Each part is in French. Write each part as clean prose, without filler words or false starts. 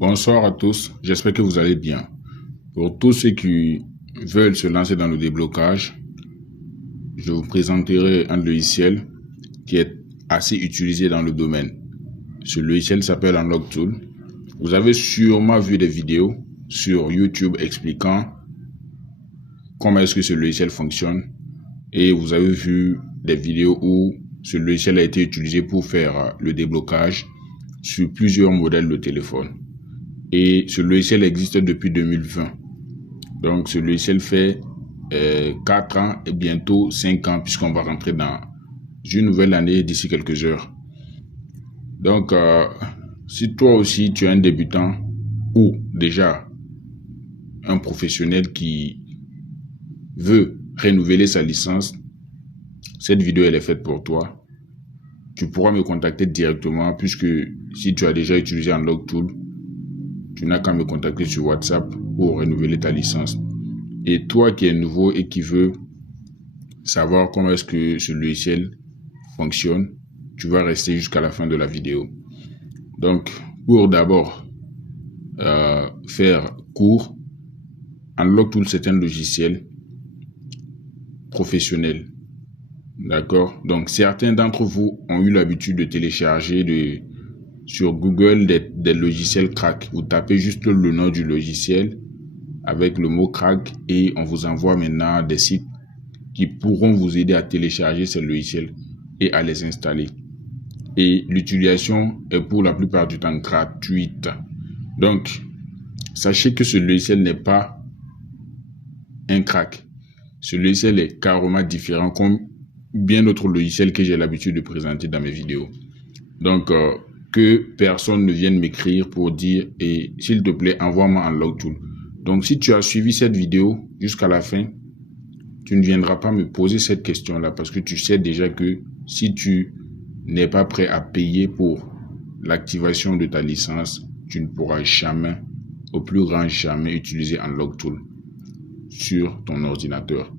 Bonsoir à tous, j'espère que vous allez bien. Pour tous ceux qui veulent se lancer dans le déblocage, je vous présenterai un logiciel qui est assez utilisé dans le domaine. Ce logiciel s'appelle UnlockTool. Vous avez sûrement vu des vidéos sur YouTube expliquant comment est-ce que ce logiciel fonctionne et vous avez vu des vidéos où ce logiciel a été utilisé pour faire le déblocage sur plusieurs modèles de téléphone. Et ce logiciel existe depuis 2020. Donc ce logiciel fait 4 ans et bientôt 5 ans puisqu'on va rentrer dans une nouvelle année d'ici quelques heures. Donc si toi aussi tu es un débutant ou déjà un professionnel qui veut renouveler sa licence, cette vidéo elle est faite pour toi. Tu pourras me contacter directement puisque si tu as déjà utilisé UnlockTool, tu n'as qu'à me contacter sur WhatsApp pour renouveler ta licence. Et toi qui es nouveau et qui veux savoir comment est-ce que ce logiciel fonctionne, tu vas rester jusqu'à la fin de la vidéo. Donc, pour d'abord faire court, UnlockTool c'est un logiciel professionnel. D'accord? Donc, certains d'entre vous ont eu l'habitude de télécharger sur Google des logiciels crack. Vous tapez juste le nom du logiciel avec le mot crack et on vous envoie maintenant des sites qui pourront vous aider à télécharger ces logiciels et à les installer. Et l'utilisation est pour la plupart du temps gratuite. Donc, sachez que ce logiciel n'est pas un crack. Ce logiciel est carrément différent comme bien d'autres logiciels que j'ai l'habitude de présenter dans mes vidéos. Donc, que personne ne vienne m'écrire pour dire « et s'il te plaît, envoie-moi UnlockTool ». Donc, si tu as suivi cette vidéo jusqu'à la fin, tu ne viendras pas me poser cette question-là parce que tu sais déjà que si tu n'es pas prêt à payer pour l'activation de ta licence, tu ne pourras jamais, au plus grand jamais, utiliser UnlockTool sur ton ordinateur.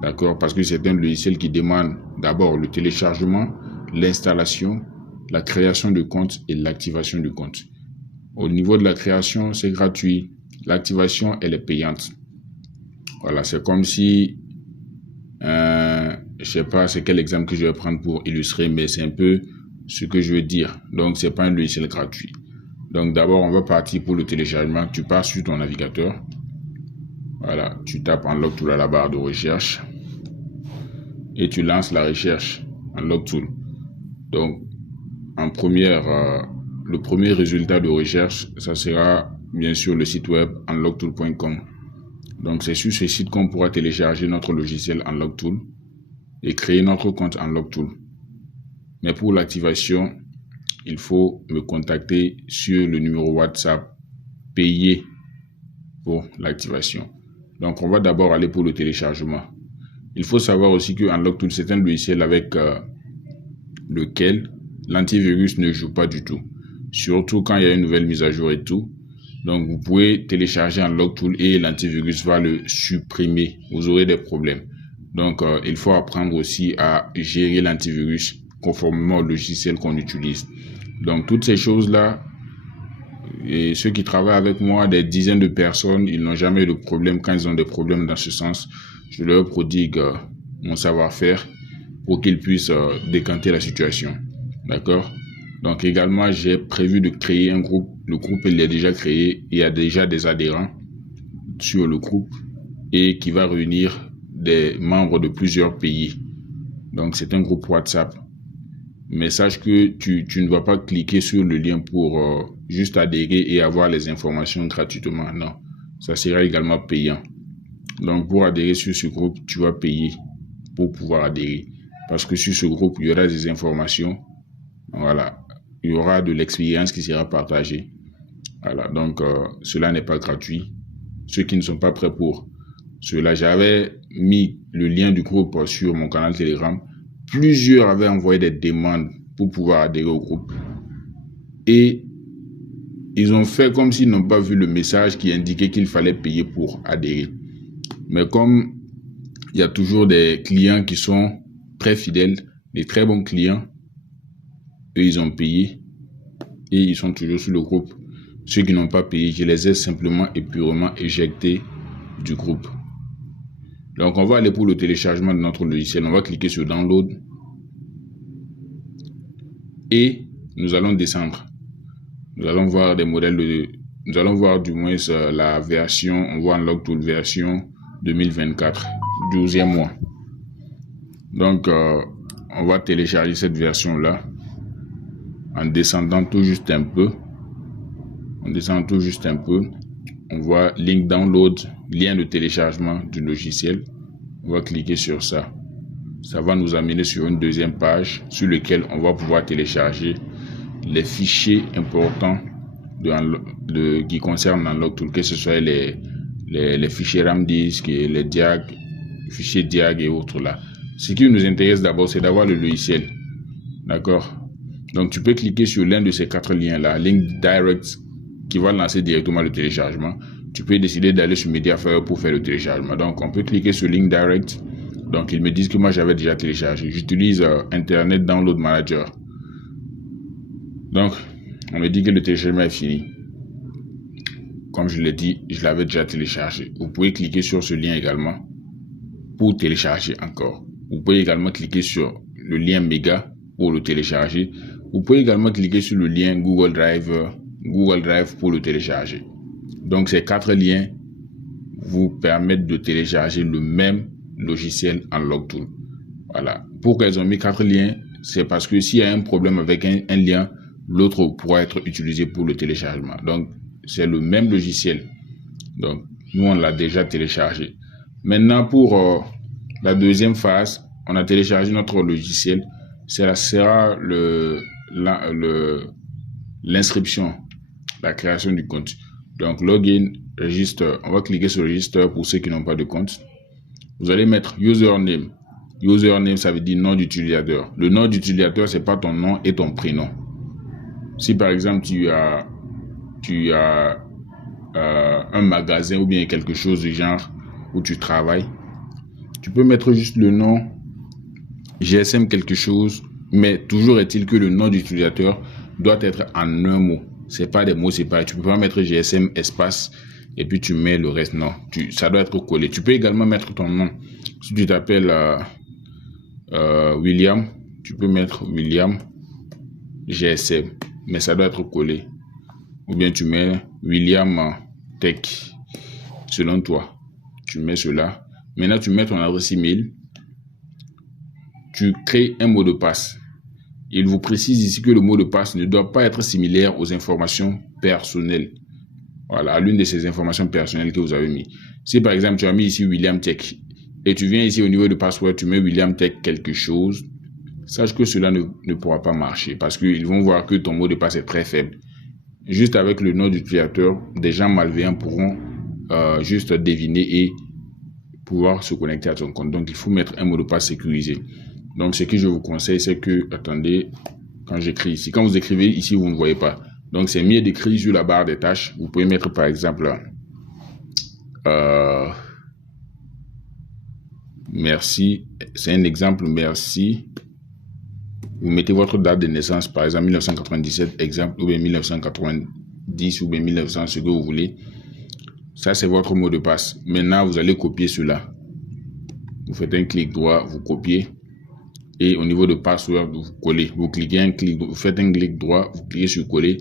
D'accord? Parce que c'est un logiciel qui demande d'abord le téléchargement, l'installation, la création de compte et l'activation du compte. Au niveau de la création, c'est gratuit. L'activation, elle est payante. Voilà, c'est comme si, je sais pas c'est quel exemple que je vais prendre pour illustrer, mais c'est un peu ce que je veux dire. Donc, c'est pas un logiciel gratuit. Donc, d'abord, on va partir pour le téléchargement. Tu pars sur ton navigateur. Voilà, tu tapes UnlockTool à la barre de recherche et tu lances la recherche UnlockTool. Donc, le premier résultat de recherche, ça sera bien sûr le site web unlocktool.com. Donc, c'est sur ce site qu'on pourra télécharger notre logiciel UnlockTool et créer notre compte UnlockTool. Mais pour l'activation, il faut me contacter sur le numéro WhatsApp payé pour l'activation. Donc, on va d'abord aller pour le téléchargement. Il faut savoir aussi que UnlockTool, c'est un logiciel avec lequel l'antivirus ne joue pas du tout. Surtout quand il y a une nouvelle mise à jour et tout. Donc, vous pouvez télécharger UnlockTool et l'antivirus va le supprimer. Vous aurez des problèmes. Donc, il faut apprendre aussi à gérer l'antivirus conformément au logiciel qu'on utilise. Donc, toutes ces choses-là, et ceux qui travaillent avec moi, des dizaines de personnes, ils n'ont jamais eu de problème. Quand ils ont des problèmes dans ce sens, je leur prodigue mon savoir-faire pour qu'ils puissent décanter la situation. D'accord? Donc également, j'ai prévu de créer un groupe. Le groupe, il est déjà créé. Il y a déjà des adhérents sur le groupe et qui va réunir des membres de plusieurs pays. Donc c'est un groupe WhatsApp. Mais sache que tu ne vas pas cliquer sur le lien pour juste adhérer et avoir les informations gratuitement. Non, ça sera également payant. Donc pour adhérer sur ce groupe, tu vas payer pour pouvoir adhérer. Parce que sur ce groupe, il y aura des informations. Voilà. Il y aura de l'expérience qui sera partagée. Voilà. Donc cela n'est pas gratuit. Ceux qui ne sont pas prêts pour cela, j'avais mis le lien du groupe sur mon canal Telegram. Plusieurs avaient envoyé des demandes pour pouvoir adhérer au groupe. Et ils ont fait comme s'ils n'ont pas vu le message qui indiquait qu'il fallait payer pour adhérer. Mais comme il y a toujours des clients qui sont très fidèles, des très bons clients, eux ils ont payé et ils sont toujours sur le groupe. ceux qui n'ont pas payé, je les ai simplement et purement éjectés du groupe. Donc, on va aller pour le téléchargement de notre logiciel. On va cliquer sur Download. Et nous allons descendre. Nous allons voir des modèles nous allons voir du moins la version, on voit Unlocktool version 2024, 12e mois. Donc, on va télécharger cette version-là en descendant tout juste un peu. On voit link download, lien de téléchargement du logiciel. On va cliquer sur ça. Ça va nous amener sur une deuxième page sur laquelle on va pouvoir télécharger les fichiers importants qui concernent Unlocktool, que ce soit les fichiers RAM disk et les fichiers diag et autres là. Ce qui nous intéresse d'abord, c'est d'avoir le logiciel. D'accord? Donc, tu peux cliquer sur l'un de ces 4 liens là, link direct, qui va lancer directement le téléchargement. Tu peux décider d'aller sur Mediafire pour faire le téléchargement. Donc, on peut cliquer sur link direct. Donc, ils me disent que moi, j'avais déjà téléchargé. J'utilise Internet Download Manager. Donc, on me dit que le téléchargement est fini. Comme je l'ai dit, je l'avais déjà téléchargé. Vous pouvez cliquer sur ce lien également pour télécharger encore. Vous pouvez également cliquer sur le lien méga pour le télécharger. Vous pouvez également cliquer sur le lien Google Drive pour le télécharger. Donc, ces 4 liens vous permettent de télécharger le même logiciel Unlocktool. Voilà. Pourquoi ils ont mis 4 liens? C'est parce que s'il y a un problème avec un lien, l'autre pourra être utilisé pour le téléchargement. Donc, c'est le même logiciel. Donc, nous, on l'a déjà téléchargé. Maintenant, pour la deuxième phase, on a téléchargé notre logiciel. Ça sera l'inscription, la création du compte. Donc, login, register. On va cliquer sur register pour ceux qui n'ont pas de compte. Vous allez mettre username. Username, ça veut dire nom d'utilisateur. Le nom d'utilisateur, c'est pas ton nom et ton prénom. Si par exemple, tu as un magasin ou bien quelque chose du genre où tu travailles, tu peux mettre juste le nom GSM quelque chose, mais toujours est-il que le nom d'utilisateur doit être en un mot. C'est pas des mots séparés. Tu peux pas mettre GSM espace et puis tu mets le reste. Non, ça doit être collé. Tu peux également mettre ton nom. Si tu t'appelles William, tu peux mettre William GSM, mais ça doit être collé. Ou bien tu mets William Tech, selon toi. Tu mets cela. Maintenant, tu mets ton adresse email. Tu crées un mot de passe. Il vous précise ici que le mot de passe ne doit pas être similaire aux informations personnelles. Voilà, l'une de ces informations personnelles que vous avez mis. Si par exemple, tu as mis ici William Tech et tu viens ici au niveau de password, tu mets William Tech quelque chose, sache que cela ne pourra pas marcher parce qu'ils vont voir que ton mot de passe est très faible. Juste avec le nom d'utilisateur, des gens malveillants pourront juste deviner et pouvoir se connecter à ton compte. Donc, il faut mettre un mot de passe sécurisé. Donc, ce que je vous conseille, c'est que, attendez, quand j'écris ici, quand vous écrivez ici, vous ne voyez pas. Donc, c'est mieux d'écrire sur la barre des tâches. Vous pouvez mettre, par exemple, merci. C'est un exemple, merci. Vous mettez votre date de naissance, par exemple, 1997, exemple, ou bien 1990, ou bien 1900, ce que vous voulez. Ça, c'est votre mot de passe. Maintenant, vous allez copier cela. Vous faites un clic droit, vous copiez. Et au niveau de password, vous collez. Vous cliquez vous faites un clic droit, vous cliquez sur coller.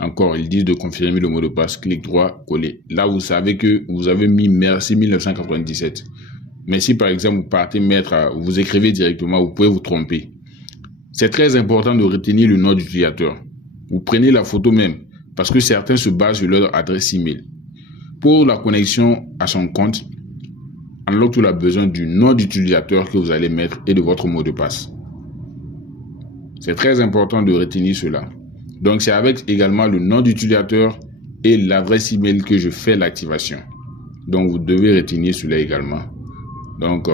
Encore, ils disent de confirmer le mot de passe. Clic droit, coller. Là, vous savez que vous avez mis merci 1997. Mais si par exemple, vous partez mettre, vous écrivez directement, vous pouvez vous tromper. C'est très important de retenir le nom d'utilisateur. Vous prenez la photo même, parce que certains se basent sur leur adresse email. Pour la connexion à son compte, Unlocktool a besoin du nom d'utilisateur que vous allez mettre et de votre mot de passe. C'est très important de retenir cela. Donc, c'est avec également le nom d'utilisateur et l'adresse email que je fais l'activation. Donc, vous devez retenir cela également. Donc,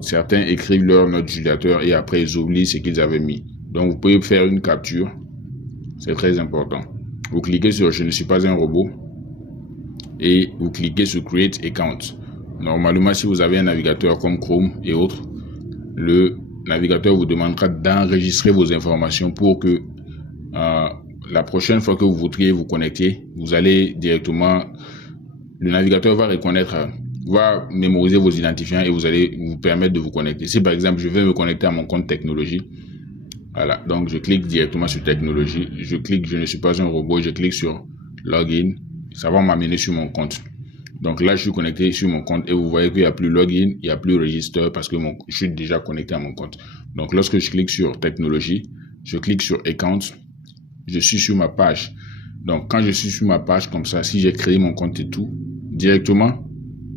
certains écrivent leur nom d'utilisateur et après, ils oublient ce qu'ils avaient mis. Donc, vous pouvez faire une capture. C'est très important. Vous cliquez sur « Je ne suis pas un robot » et vous cliquez sur « Create Account ». Normalement, si vous avez un navigateur comme Chrome et autres, le navigateur vous demandera d'enregistrer vos informations pour que la prochaine fois que vous voudriez vous connecter, vous allez directement, le navigateur va reconnaître, va mémoriser vos identifiants et vous allez vous permettre de vous connecter. Si par exemple, je vais me connecter à mon compte technologie, voilà, donc je clique directement sur technologie, je ne suis pas un robot, je clique sur login, ça va m'amener sur mon compte. Donc là, je suis connecté sur mon compte et vous voyez qu'il n'y a plus login, il n'y a plus register parce que je suis déjà connecté à mon compte. Donc lorsque je clique sur technologie, je clique sur account, je suis sur ma page. Donc quand je suis sur ma page comme ça, si j'ai créé mon compte et tout, directement,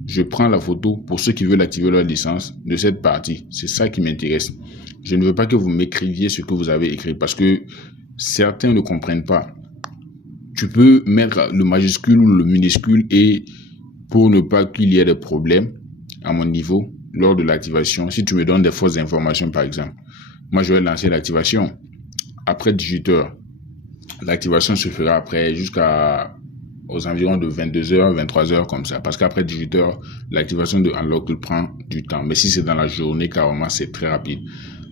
je prends la photo pour ceux qui veulent activer leur licence de cette partie. C'est ça qui m'intéresse. Je ne veux pas que vous m'écriviez ce que vous avez écrit parce que certains ne comprennent pas. Tu peux mettre le majuscule ou le minuscule et pour ne pas qu'il y ait de problèmes à mon niveau lors de l'activation, si tu me donnes des fausses informations par exemple, moi je vais lancer l'activation après 18 heures. L'activation se fera après aux environs de 22h, 23h comme ça. Parce qu'après 18h, l'activation de Unlock prend du temps. Mais si c'est dans la journée, carrément, c'est très rapide.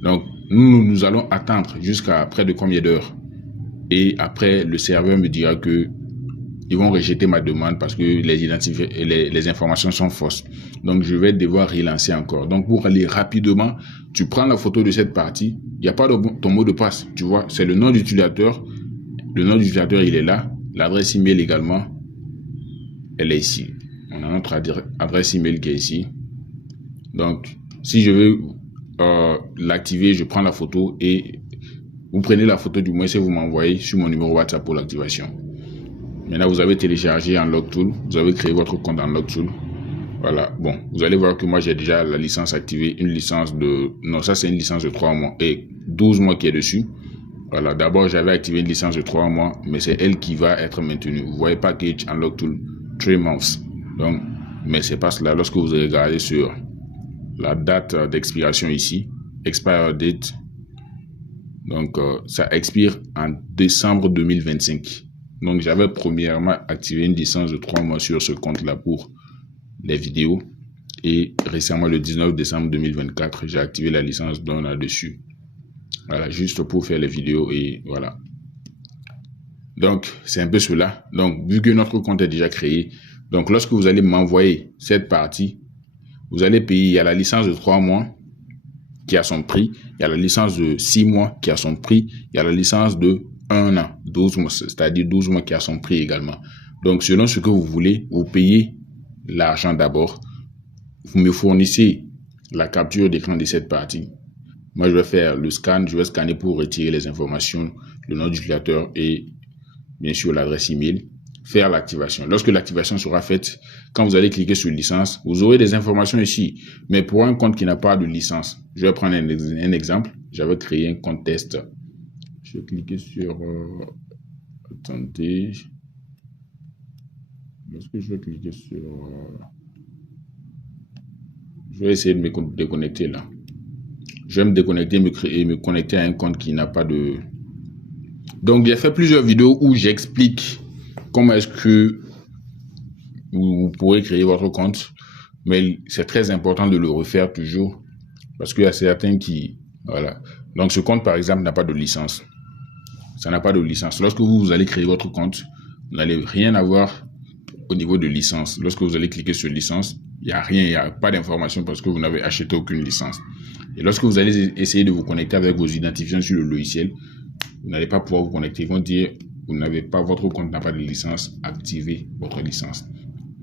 Donc, nous allons attendre jusqu'à près de combien d'heures. Et après, le serveur me dira que ils vont rejeter ma demande parce que les informations sont fausses. Donc, je vais devoir relancer encore. Donc, pour aller rapidement, tu prends la photo de cette partie. Il n'y a pas ton mot de passe, tu vois. C'est le nom d'utilisateur. Le nom d'utilisateur, il est là. L'adresse email également, elle est ici. On a notre adresse email qui est ici. Donc, si je veux l'activer, je prends la photo et vous prenez la photo du moins et vous m'envoyez sur mon numéro WhatsApp pour l'activation. Maintenant, vous avez téléchargé Unlock Tool. Vous avez créé votre compte Unlock Tool. Voilà. Bon, vous allez voir que moi, j'ai déjà la licence activée. Une licence de... Non, ça, c'est une licence de 3 mois et 12 mois qui est dessus. Voilà, d'abord j'avais activé une licence de 3 mois, mais c'est elle qui va être maintenue. Vous voyez package Unlock Tool 3 months. Donc, mais c'est pas cela. Lorsque vous regardez sur la date d'expiration ici, expire date, donc ça expire en décembre 2025. Donc j'avais premièrement activé une licence de 3 mois sur ce compte-là pour les vidéos. Et récemment, le 19 décembre 2024, j'ai activé la licence dont là-dessus. Voilà, juste pour faire les vidéos et voilà. Donc, c'est un peu cela. Donc, vu que notre compte est déjà créé, donc lorsque vous allez m'envoyer cette partie, vous allez payer, il y a la licence de 3 mois qui a son prix, il y a la licence de 6 mois qui a son prix, il y a la licence de 1 an, 12 mois, c'est-à-dire 12 mois qui a son prix également. Donc, selon ce que vous voulez, vous payez l'argent d'abord. Vous me fournissez la capture d'écran de cette partie. Moi, je vais faire le scan, je vais scanner pour retirer les informations, le nom d'utilisateur et bien sûr l'adresse email, faire l'activation. Lorsque l'activation sera faite, quand vous allez cliquer sur licence, vous aurez des informations ici. Mais pour un compte qui n'a pas de licence, je vais prendre un exemple. J'avais créé un compte test. Je vais cliquer sur... attendez. Lorsque je vais cliquer sur... je vais essayer de me déconnecter là. Je vais me déconnecter et me connecter à un compte qui n'a pas de... Donc, j'ai fait plusieurs vidéos où j'explique comment est-ce que vous pourrez créer votre compte. Mais c'est très important de le refaire toujours parce qu'il y a certains qui... Voilà. Donc, ce compte, par exemple, n'a pas de licence. Ça n'a pas de licence. Lorsque vous allez créer votre compte, vous n'allez rien avoir au niveau de licence. Lorsque vous allez cliquer sur licence, il n'y a rien, il n'y a pas d'information parce que vous n'avez acheté aucune licence. Et lorsque vous allez essayer de vous connecter avec vos identifiants sur le logiciel, vous n'allez pas pouvoir vous connecter. Ils vont dire, votre compte n'a pas de licence, activez votre licence.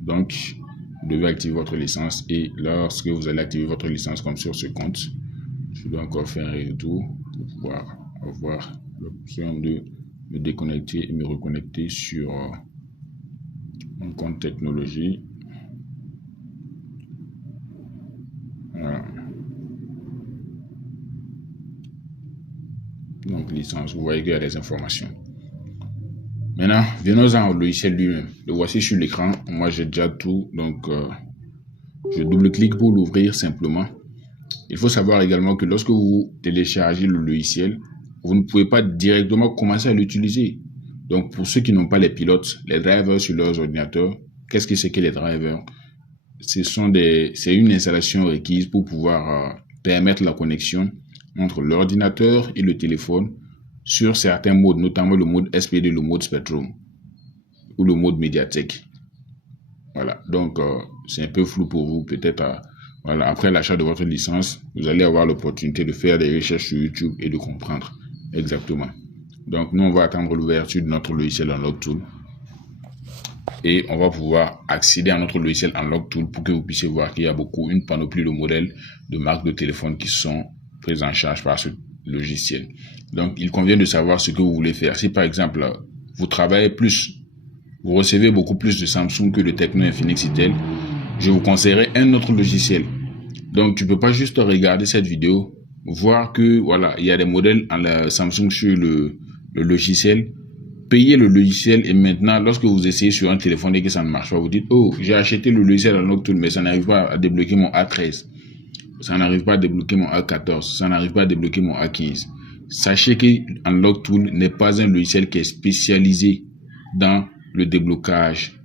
Donc, vous devez activer votre licence et lorsque vous allez activer votre licence comme sur ce compte, je dois encore faire un retour pour pouvoir avoir l'option de me déconnecter et me reconnecter sur mon compte technologie. Voilà. Donc, licence, vous voyez qu'il y a des informations. Maintenant, venons-en au logiciel lui-même. Le voici sur l'écran. Moi, j'ai déjà tout. Donc, je double-clique pour l'ouvrir simplement. Il faut savoir également que lorsque vous téléchargez le logiciel, vous ne pouvez pas directement commencer à l'utiliser. Donc, pour ceux qui n'ont pas les pilotes, les drivers sur leurs ordinateurs, qu'est-ce que c'est que les drivers? C'est une installation requise pour pouvoir permettre la connexion entre l'ordinateur et le téléphone sur certains modes, notamment le mode SPD, le mode Spectrum ou le mode médiathèque. Voilà, donc c'est un peu flou pour vous. Peut-être voilà, après l'achat de votre licence, vous allez avoir l'opportunité de faire des recherches sur YouTube et de comprendre exactement. Donc nous, on va attendre l'ouverture de notre logiciel Unlock Tool et on va pouvoir accéder à notre logiciel Unlock Tool pour que vous puissiez voir qu'il y a une panoplie de modèles de marques de téléphone qui sont prises en charge par ce logiciel. Donc il convient de savoir ce que vous voulez faire. Si par exemple vous travaillez plus, vous recevez beaucoup plus de Samsung que de Tecno, Infinix, Itel, je vous conseillerais un autre logiciel. Donc tu peux pas juste regarder cette vidéo, voir que voilà, il y a des modèles en la Samsung sur le logiciel, payer le logiciel et maintenant lorsque vous essayez sur un téléphone et que ça ne marche pas, vous dites oh, j'ai acheté le logiciel Unlock Tool mais ça n'arrive pas à débloquer mon A13, ça n'arrive pas à débloquer mon A14, ça n'arrive pas à débloquer mon A15. Sachez que Unlock Tool n'est pas un logiciel qui est spécialisé dans le déblocage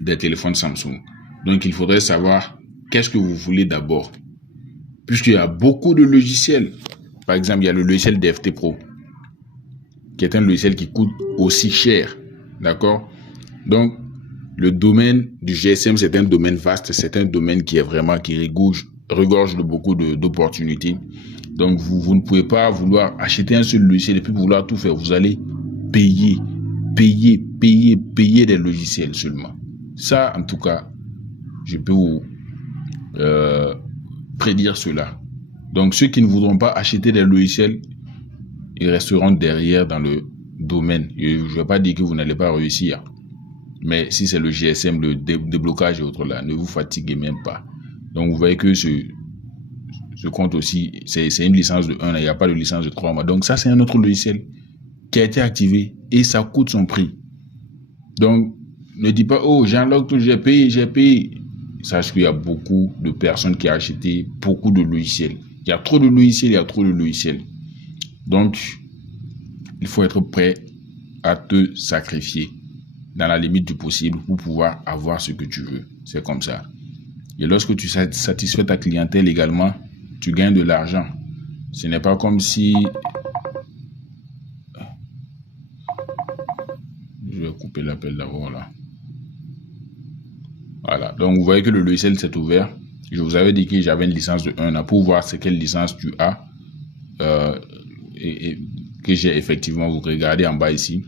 des téléphones Samsung. Donc il faudrait savoir qu'est-ce que vous voulez d'abord, puisqu'il y a beaucoup de logiciels. Par exemple, il y a le logiciel DFT Pro, qui est un logiciel qui coûte aussi cher. D'accord? Donc, le domaine du GSM, c'est un domaine vaste, c'est un domaine qui est vraiment, qui regorge de beaucoup d'opportunités. Donc, vous ne pouvez pas vouloir acheter un seul logiciel et puis vouloir tout faire. Vous allez payer des logiciels seulement. Ça, en tout cas, je peux vous prédire cela. Donc, ceux qui ne voudront pas acheter des logiciels, ils resteront derrière dans le domaine. Je ne vais pas dire que vous n'allez pas réussir. Mais si c'est le GSM, le déblocage et autres là, ne vous fatiguez même pas. Donc, vous voyez que ce compte aussi, c'est une licence de 1 an, il n'y a pas de licence de 3 mois. Donc, ça, c'est un autre logiciel qui a été activé et ça coûte son prix. Donc, ne dis pas, oh, j'ai Unlock Tool, j'ai payé. Sache qu'il y a beaucoup de personnes qui ont acheté beaucoup de logiciels. Il y a trop de logiciels, Donc, il faut être prêt à te sacrifier dans la limite du possible pour pouvoir avoir ce que tu veux. C'est comme ça. Et lorsque tu satisfais ta clientèle également, tu gagnes de l'argent. Ce n'est pas comme si... Je vais couper l'appel d'abord là. Voilà, donc vous voyez que le logiciel s'est ouvert. Je vous avais dit que j'avais une licence de 1 an pour voir c'est quelle licence tu as et que j'ai effectivement. Vous regardez en bas ici,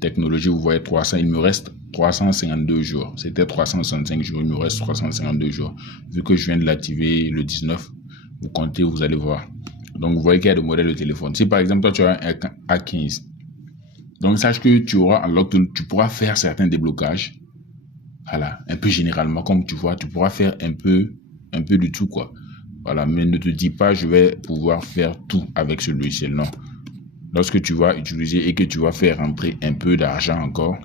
technologie, vous voyez 300, il me reste 352 jours. C'était 365 jours, il me reste 352 jours. Vu que je viens de l'activer le 19, vous comptez, vous allez voir. Donc vous voyez qu'il y a des modèles de téléphone. Si par exemple toi tu as un A15, donc sache que tu auras Unlock Tool, tu pourras faire certains déblocages. Voilà, un peu généralement, comme tu vois, tu pourras faire un peu du tout, quoi. Voilà, mais ne te dis pas, je vais pouvoir faire tout avec ce logiciel, non. Lorsque tu vas utiliser et que tu vas faire rentrer un peu d'argent encore,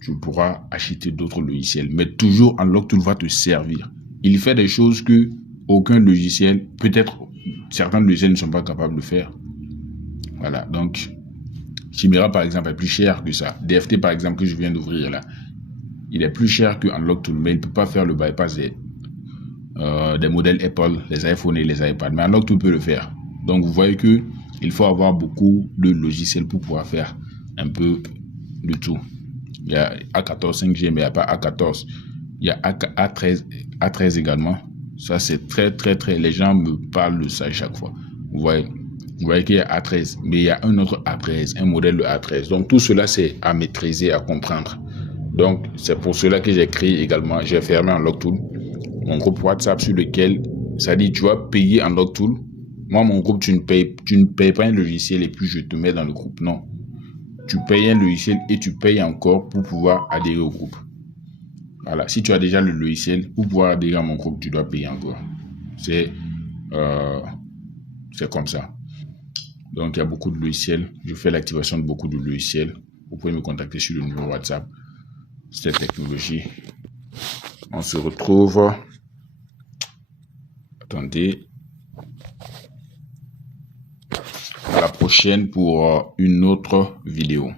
tu pourras acheter d'autres logiciels. Mais toujours, Unlock Tool va te servir. Il fait des choses que aucun logiciel, peut-être certains logiciels ne sont pas capables de faire. Voilà, donc, Chimera, par exemple, est plus cher que ça. DFT, par exemple, que je viens d'ouvrir là, il est plus cher que Unlock Tool, mais il ne peut pas faire le bypass des modèles Apple, les iPhones et les iPads. Mais Unlock Tool peut le faire. Donc, vous voyez que il faut avoir beaucoup de logiciels pour pouvoir faire un peu de tout. Il y a A14 5G, mais il n'y a pas A14. Il y a A13 également. Ça, c'est très. Les gens me parlent de ça à chaque fois. Vous voyez qu'il y a A13, mais il y a un autre A13, un modèle de A13. Donc, tout cela, c'est à maîtriser, à comprendre. Donc, c'est pour cela que j'ai créé également, j'ai fermé Unlock Tool, mon groupe WhatsApp sur lequel, ça dit, tu vas payer Unlock Tool. Moi, mon groupe, tu ne payes pas un logiciel et puis je te mets dans le groupe. Non. Tu payes un logiciel et tu payes encore pour pouvoir adhérer au groupe. Voilà. Si tu as déjà le logiciel, pour pouvoir adhérer à mon groupe, tu dois payer encore. C'est comme ça. Donc, il y a beaucoup de logiciels. Je fais l'activation de beaucoup de logiciels. Vous pouvez me contacter sur le numéro WhatsApp. Cette technologie. On se retrouve. Attendez. À la prochaine pour une autre vidéo.